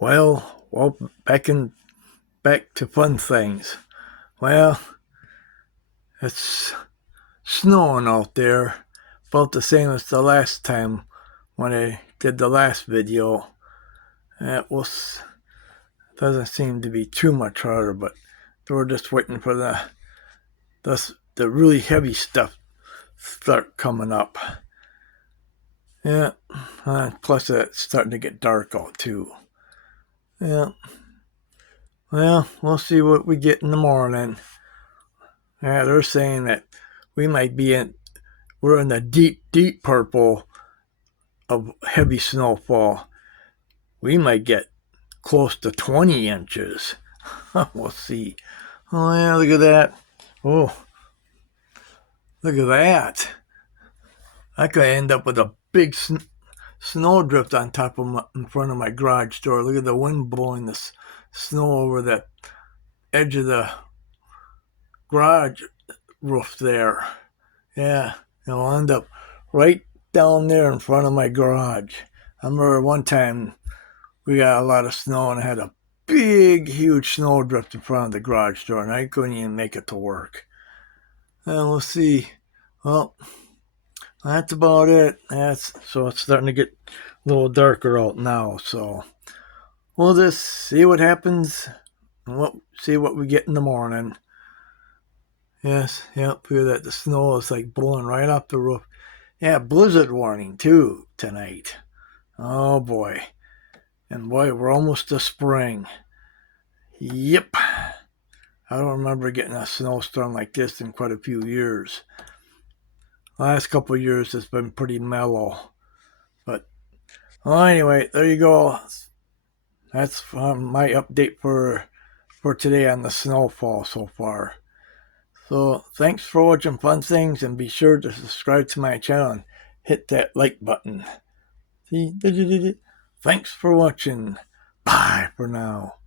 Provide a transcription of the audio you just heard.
Well, back to fun things. Well, it's snowing out there, about the same as the last time when I did the last video. Doesn't seem to be too much harder, but we're just waiting for the really heavy stuff start coming up. Yeah, plus it's starting to get dark out too. Yeah. Well, we'll see what we get in the morning. Yeah, they're saying that we're in the deep purple of heavy snowfall. We might get close to 20 inches. We'll see. Oh yeah, look at that. Oh, look at that. I could end up with a big snowdrift on top of in front of my garage door. Look at the wind blowing the snow over the edge of the garage roof there. Yeah, it'll end up right down there in front of my garage. I remember one time we got a lot of snow and I had a huge snowdrift in front of the garage door and I couldn't even make it to work. And we'll see. Well, that's about it. So it's starting to get a little darker out now. So we'll just see what happens and see what we get in the morning. Yes, yep, hear that the snow is like blowing right off the roof. Yeah, blizzard warning too tonight. Oh boy. And boy, we're almost to spring. Yep. I don't remember getting a snowstorm like this in quite a few years. Last couple of years it's been pretty mellow. But well, anyway, there you go. That's my update for today on the snowfall so far. So thanks for watching Fun Things, and be sure to subscribe to my channel and hit that like button. See? Thanks for watching. Bye for now.